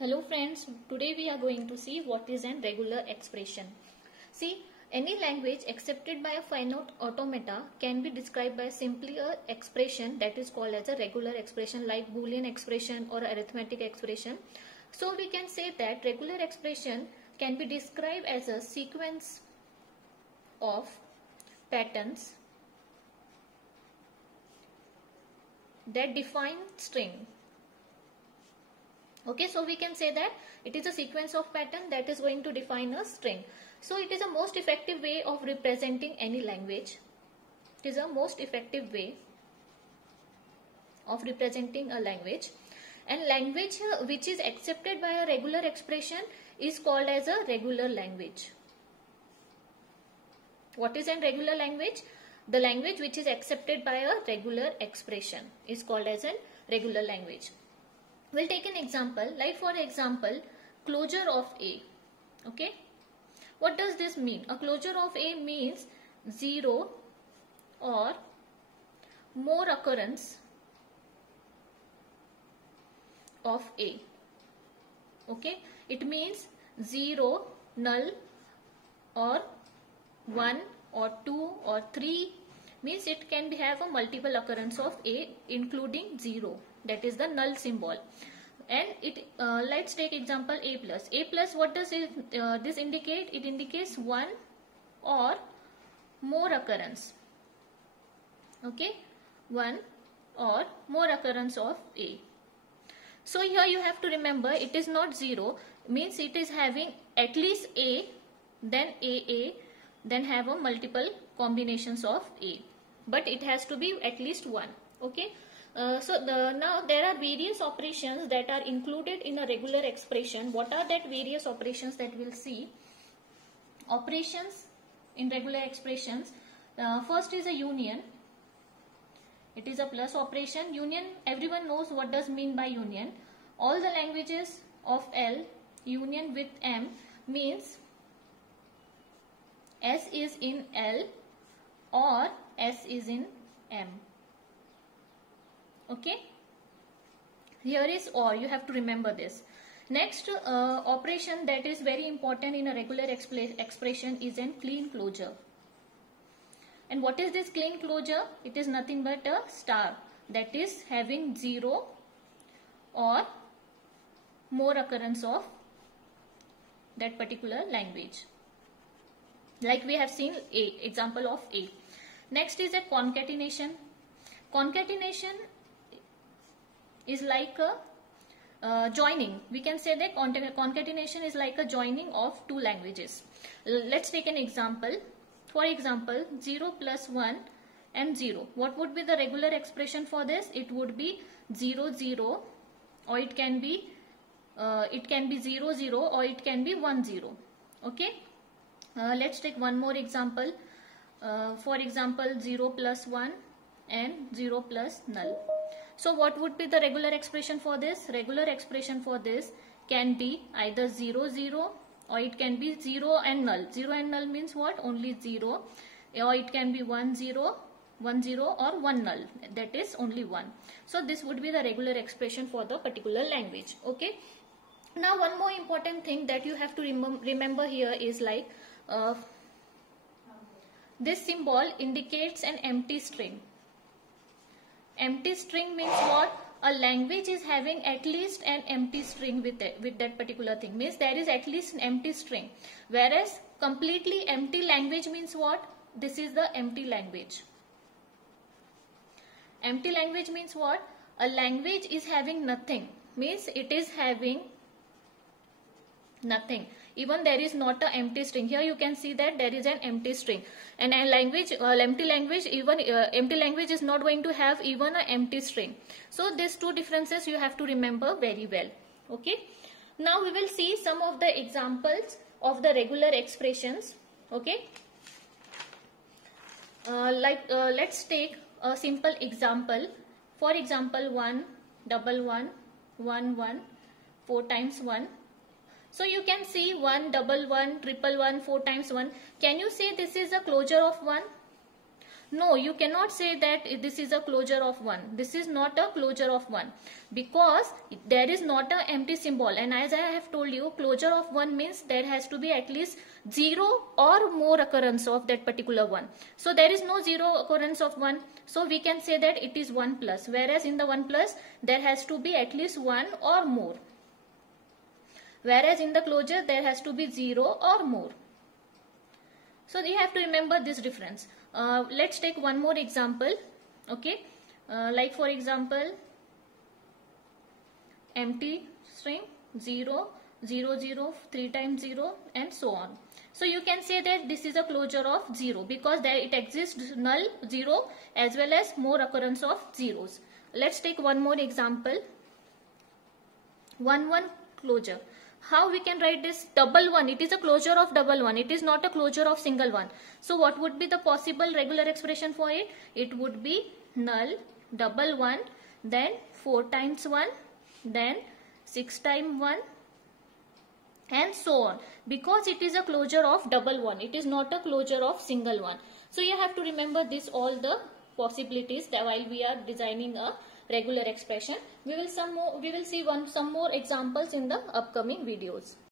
Hello friends, today we are going to see what is an regular expression. See, any language accepted by a finite automata can be described by simply a expression that is called as a regular expression, like Boolean expression or arithmetic expression. So we can say that regular expression can be described as a sequence of patterns that define string. Okay, so we can say that it is a sequence of pattern that is going to define a string. So it is a most effective way of representing any language. It is a most effective way of representing a language. And language which is accepted by a regular expression is called as a regular language. What is a regular language? The language which is accepted by a regular expression is called as a regular language. We'll take an example, like for example, closure of A. Okay, what does this mean? A closure of A means 0 or more occurrence of A. Okay, it means 0, null, or 1 or 2 or 3, means it can have a multiple occurrence of A including 0. That is the null symbol. And it let's take example A plus. A plus, what does this indicate? It indicates 1 or more occurrence. Okay, 1 or more occurrence of A. So here you have to remember, it is not 0, means it is having at least A, then AA, then have a multiple combinations of A. But it has to be at least 1. Okay. Now there are various operations that are included in a regular expression. What are that various operations that we'll see? Operations in regular expressions. First is a union. It is a plus operation. Union, everyone knows what does mean by union. All the languages of L, union with M means S is in L or S is in M. Okay, here is OR, you have to remember this. Next operation that is very important in a regular expression is a clean closure. And what is this clean closure? It is nothing but a star, that is having 0 or more occurrence of that particular language. Like we have seen A, example of A. Next is a concatenation. Concatenation is like a joining. We can say that concatenation is like a joining of two languages. Let's take an example. For example, 0 plus 1 and 0. What would be the regular expression for this? It would be 0 0, or it can be 0 0, or it can be 1 0. Okay. Let's take one more example. For example, 0 plus 1 and 0 plus null. So what would be the regular expression for this? Regular expression for this can be either 0 0, or it can be 0 and null. 0 and null means what? Only 0. Or it can be 1 0, 1 0, or 1 null. That is only 1. So this would be the regular expression for the particular language. Okay. Now one more important thing that you have to remember here is like this symbol indicates an empty string. Empty string means what? A language is having at least an empty string with that particular thing. Means there is at least an empty string. Whereas completely empty language means what? This is the empty language. Empty language means what? A language is having nothing. Means it is having nothing. Even there is not an empty string. Here you can see that there is an empty string. And a language, empty language, even empty language is not going to have even an empty string. So these two differences you have to remember very well. Okay. Now we will see some of the examples of the regular expressions. Okay. Let's take a simple example. For example, 1 1 1 1 1 4 times 1. So you can see 1 1 1 1 1 4 times 1. Can you say this is a closure of 1? No, you cannot say that this is a closure of 1. This is not a closure of 1 because there is not an empty symbol, and as I have told you, closure of 1 means there has to be at least 0 or more occurrence of that particular 1. So there is no 0 occurrence of 1. So we can say that it is 1 plus, whereas in the 1 plus there has to be at least 1 or more. Whereas in the closure there has to be 0 or more. So you have to remember this difference. Let's take one more example. Okay, like for example, empty string 0, 0, 0, 3 times 0 and so on. So you can say that this is a closure of 0 because there it exists null 0 as well as more occurrence of zeros. Let's take one more example. 1, 1 closure. How we can write this? Double 1. It is a closure of double 1. It is not a closure of single 1. So what would be the possible regular expression for it? It would be null double 1, then 4 times 1, then 6 times 1 and so on, because it is a closure of double 1. It is not a closure of single 1. So you have to remember this, all the possibilities that while we are designing a regular expression. We will see some more examples in the upcoming videos.